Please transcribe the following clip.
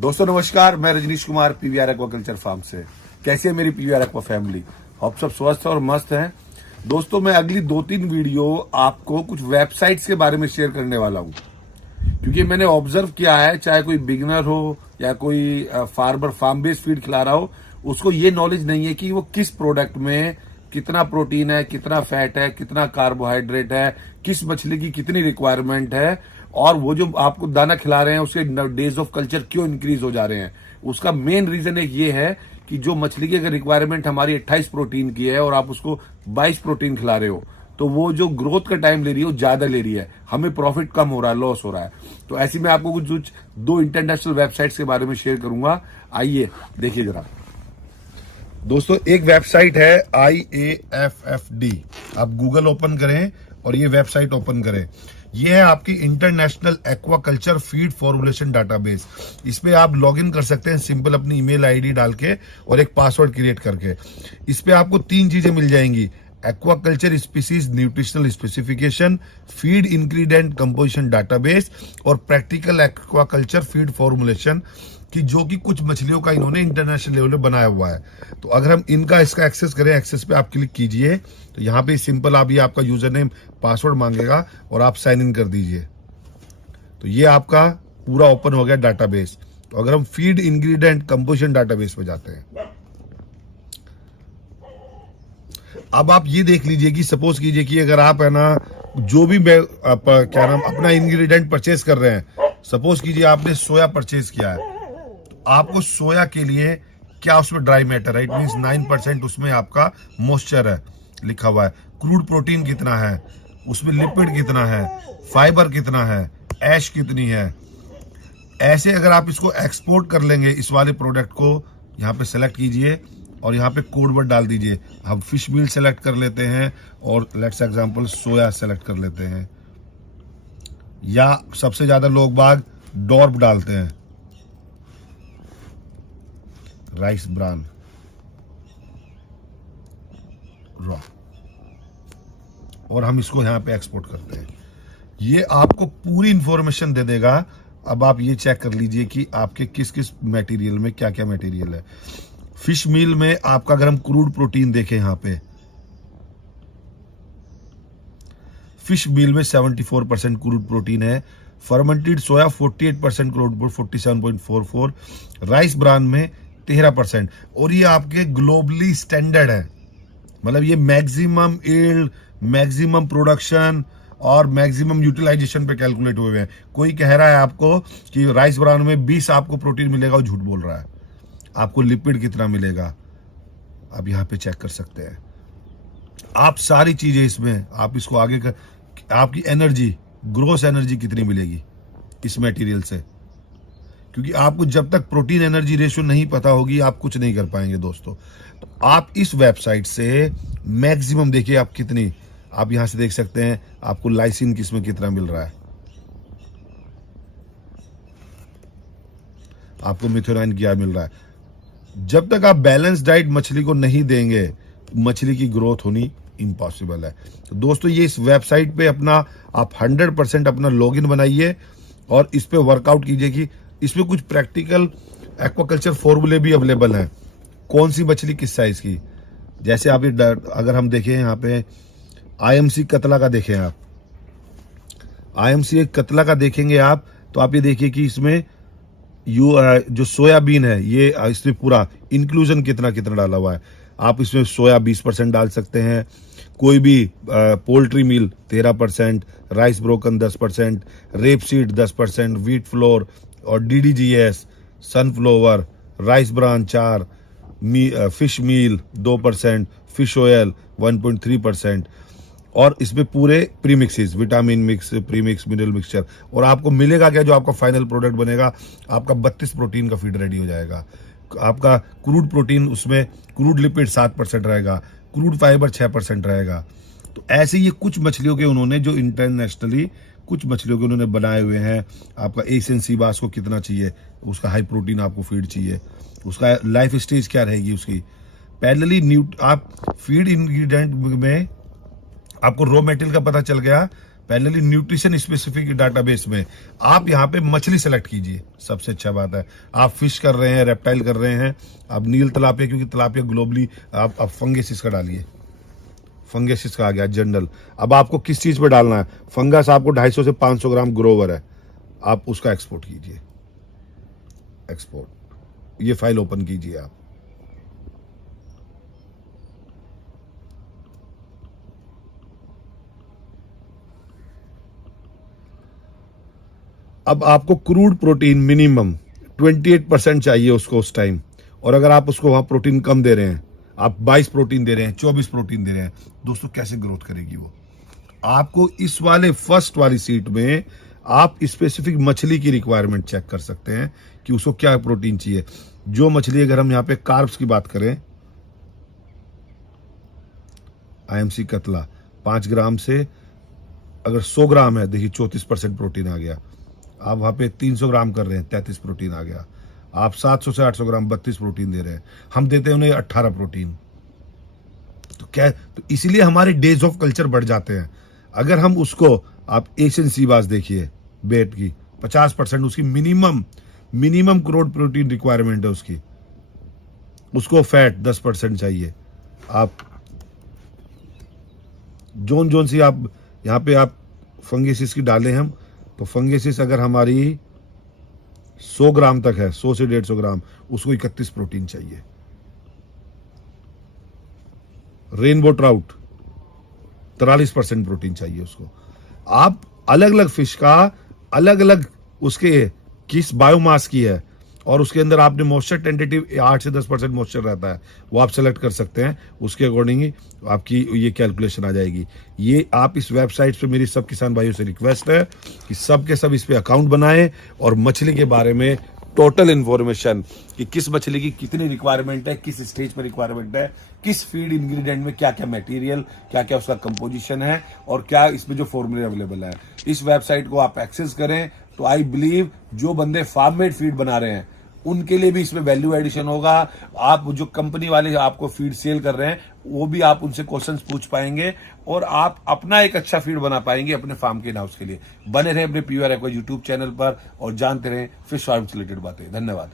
दोस्तों नमस्कार, मैं Rajnish Kumar PVR aquaculture farm से। कैसी है मेरी पीवीआर एक्वा फैमिली? आप सब स्वस्थ और मस्त हैं। दोस्तों मैं अगली 2-3 वीडियो आपको कुछ वेबसाइट्स के बारे में शेयर करने वाला हूं, क्योंकि मैंने ऑब्जर्व किया है, चाहे कोई बिगनर हो या कोई फार्मर फार्म बेस्ड फीड खिला रहा हो, उसको ये नॉलेज नहीं है कि वो किस प्रोडक्ट में कितना प्रोटीन है, कितना फैट है, कितना कार्बोहाइड्रेट है, किस मछली की कितनी रिक्वायरमेंट है, और वो जो आपको दाना खिला रहे हैं उसके डेज ऑफ कल्चर क्यों इंक्रीज हो जा रहे हैं। उसका मेन रीजन एक ये है कि जो मछली की अगर रिक्वायरमेंट हमारी 28 प्रोटीन की है और आप उसको 22 प्रोटीन खिला रहे हो, तो वो जो ग्रोथ का टाइम ले रही है वो ज्यादा ले रही है, हमें प्रॉफिट कम हो रहा है, लॉस हो रहा है। तो ऐसे में आपको कुछ 2 इंटरनेशनल वेबसाइट्स के बारे में शेयर करूंगा। आइए देखिए जरा। दोस्तों एक वेबसाइट है IAFFD, आप गूगल ओपन करें और ये वेबसाइट ओपन करें। ये है आपकी international aquaculture feed formulation database. इसमें आप लॉगिन कर सकते हैं सिंपल अपनी ईमेल आईडी डाल के और एक पासवर्ड क्रिएट करके। इस पे आपको 3 चीजें मिल जाएंगी: aquaculture species nutritional specification, feed ingredient composition database और प्रैक्टिकल एक्वाकल्चर फीड फॉर्मुलेशन, कि जो कि कुछ मछलियों का इन्होंने इंटरनेशनल लेवल पे बनाया हुआ है। तो अगर हम इसका एक्सेस करें, एक्सेस पे आप क्लिक कीजिए तो यहाँ पे सिंपल आप ये आपका यूजर नेम पासवर्ड मांगेगा और आप साइन इन कर दीजिए। तो ये आपका पूरा ओपन हो गया डाटाबेस। तो अगर हम फीड इंग्रेडिएंट कंपोजिशन डाटाबेस पे जाते हैं, अब आप ये देख लीजिए कि सपोज कीजिए कि अगर आप है ना जो भी क्या नाम अपना इंग्रेडिएंट परचेज कर रहे हैं, सपोज कीजिए आपने सोया परचेज किया है, आपको सोया के लिए क्या उसमें ड्राई मैटर है, इट मींस 9% उसमें आपका मॉइस्चर है लिखा हुआ है, क्रूड प्रोटीन कितना है, उसमें लिपिड कितना है, फाइबर कितना है, ऐश कितनी है। ऐसे अगर आप इसको एक्सपोर्ट कर लेंगे, इस वाले प्रोडक्ट को यहाँ पे सेलेक्ट कीजिए और यहाँ पे कोड वर्ड डाल दीजिए। हम फिश मील सेलेक्ट कर लेते हैं और लेट्स एग्जांपल सोया सेलेक्ट कर लेते हैं, या सबसे ज्यादा लोग बाग डॉर्ब डालते हैं, राइस ब्रान रॉ, और हम इसको यहां पे एक्सपोर्ट करते हैं। ये आपको पूरी इंफॉर्मेशन दे देगा। अब आप ये चेक कर लीजिए कि आपके किस किस मटेरियल में क्या क्या मटेरियल है। फिश मील में आपका अगर हम क्रूड प्रोटीन देखें, यहां पे फिश मील में 74% क्रूड प्रोटीन है, फर्मेंटेड सोया 48% क्रूड 47.44, राइस ब्रान में 13%, और ये आपके ग्लोबली स्टैंडर्ड है, मतलब ये मैक्सिमम यील्ड, मैक्सिमम प्रोडक्शन और मैक्सिमम यूटिलाइजेशन पे कैलकुलेट हुए हैं। कोई कह रहा है आपको कि राइस ब्रान में 20 आपको प्रोटीन मिलेगा, वो झूठ बोल रहा है। आपको लिपिड कितना मिलेगा आप यहां पे चेक कर सकते हैं। आप सारी चीजें इसमें आप इसको आगे कर, आपकी एनर्जी, ग्रोस एनर्जी कितनी मिलेगी इस मटेरियल से, क्योंकि आपको जब तक प्रोटीन एनर्जी रेशियो नहीं पता होगी आप कुछ नहीं कर पाएंगे दोस्तों। तो आप इस वेबसाइट से मैक्सिमम देखिए आप कितनी, आप यहां से देख सकते हैं आपको लाइसिन किसमें कितना मिल रहा है, आपको मिथोनाइन क्या मिल रहा है। जब तक आप बैलेंस डाइट मछली को नहीं देंगे, मछली की ग्रोथ होनी इम्पॉसिबल है। तो दोस्तों ये इस वेबसाइट पे अपना आप 100% अपना लॉगिन बनाइए और इस पे वर्कआउट कीजिए कि इसमें कुछ प्रैक्टिकल एक्वाकल्चर फॉर्मूले भी अवेलेबल हैं, कौन सी मछली किस साइज की। जैसे आप अगर हम देखें यहाँ पे IMC कतला का देखें, आप IMC कतला का देखेंगे आप, तो आप ये देखिए कि इसमें जो सोयाबीन है ये इसमें पूरा इंक्लूजन कितना कितना डाला हुआ है। आप इसमें सोया 20% डाल सकते हैं, कोई भी poultry meal 13%, rice broken 10%, rape seed 10%, wheat flour और DDGS, sunflower, rice bran 4, fish meal 2%, fish oil 1.3%, और इसमें पूरे premixes, vitamin mix, premix, mineral mixture, और आपको मिलेगा क्या, जो आपका फाइनल प्रोडक्ट बनेगा, आपका 32 प्रोटीन का फीड रेडी हो जाएगा। आपका क्रूड प्रोटीन, उसमें क्रूड लिपिड 7% रहेगा, क्रूड फाइबर 6% रहेगा। तो ऐसे ये कुछ मछलियों के उन्होंने जो इंटरनेशनली कुछ मछलियों के उन्होंने बनाए हुए हैं। आपका एशियन सी बास को कितना चाहिए, उसका हाई प्रोटीन आपको फीड चाहिए, उसका लाइफ स्टेज क्या रहेगी उसकी। पैरेलली आप फीड इंग्रेडिएंट में आपको रॉ मटेरियल का पता चल गया, पहले न्यूट्रिशन स्पेसिफिक डाटाबेस में आप यहाँ पे मछली सेलेक्ट कीजिए, सबसे अच्छा बात है। आप फिश कर रहे हैं, रेप्टाइल कर रहे हैं, आप नील तलापिया, क्योंकि तलापिया ग्लोबली आप फंगेसिस का डालिए, फंगेसिस का आ गया जनरल। अब आपको किस चीज पे डालना है, फंगस आपको 250 से 500 ग्राम ग्रोवर है, आप उसका एक्सपोर्ट कीजिए, एक्सपोर्ट, ये फाइल ओपन कीजिए आप। अब आपको क्रूड प्रोटीन मिनिमम 28% चाहिए उसको उस टाइम, और अगर आप उसको वहां प्रोटीन कम दे रहे हैं, आप 22 प्रोटीन दे रहे हैं, 24 प्रोटीन दे रहे हैं, दोस्तों कैसे ग्रोथ करेगी वो। आपको इस वाले फर्स्ट वाली सीट में आप स्पेसिफिक मछली की रिक्वायरमेंट चेक कर सकते हैं कि उसको क्या प्रोटीन चाहिए। जो मछली, अगर हम यहाँ पे कार्ब्स की बात करें, IMC कतला 5 ग्राम से अगर 100 ग्राम है, देखिए 34% प्रोटीन आ गया। आप वहां पे 300 ग्राम कर रहे हैं, 33 प्रोटीन आ गया। आप 700 से 800 ग्राम 32 प्रोटीन दे रहे हैं, हम देते हैं उन्हें 18 प्रोटीन। तो क्या, तो इसीलिए हमारे डेज ऑफ कल्चर बढ़ जाते हैं। अगर हम उसको, आप एशियन सी बास देखिए, बेट की 50% उसकी मिनिमम क्रोड प्रोटीन रिक्वायरमेंट है उसकी, उसको फैट 10% चाहिए। आप जोन सी आप यहाँ पे आप फंगेसिस की डालें हम, तो फंगेसिस अगर हमारी 100 ग्राम तक है, 100 से 150 ग्राम, उसको 31 प्रोटीन चाहिए। रेनबो ट्राउट 43% प्रोटीन चाहिए उसको। आप अलग अलग फिश का अलग अलग उसके किस बायोमास की है, और उसके अंदर आपने मॉइस्चर टेंटेटिव 8 से 10% मॉइस्चर रहता है, वो आप सेलेक्ट कर सकते हैं, उसके अकॉर्डिंग ही आपकी ये कैलकुलेशन आ जाएगी। ये आप इस वेबसाइट पे, मेरी सब किसान भाइयों से रिक्वेस्ट है कि सब के सब इस पे अकाउंट बनाएं, और मछली के बारे में टोटल इन्फॉर्मेशन कि किस मछली की कितनी रिक्वायरमेंट है, किस स्टेज पर रिक्वायरमेंट है, किस फीड इंग्रेडिएंट में क्या क्या मटेरियल, क्या क्या उसका कंपोजिशन है, और क्या इसमें जो फॉर्मूले अवेलेबल है, इस वेबसाइट को आप एक्सेस करें तो आई बिलीव जो बंदे फार्म मेड फीड बना रहे हैं उनके लिए भी इसमें वैल्यू एडिशन होगा। आप जो कंपनी वाले आपको फीड सेल कर रहे हैं, वो भी आप उनसे क्वेश्चंस पूछ पाएंगे, और आप अपना एक अच्छा फीड बना पाएंगे अपने फार्म के हाउस के लिए। बने रहे अपने PUR एक्वा यूट्यूब चैनल पर और जानते रहे फिश फार्म से रिलेटेड बातें। धन्यवाद।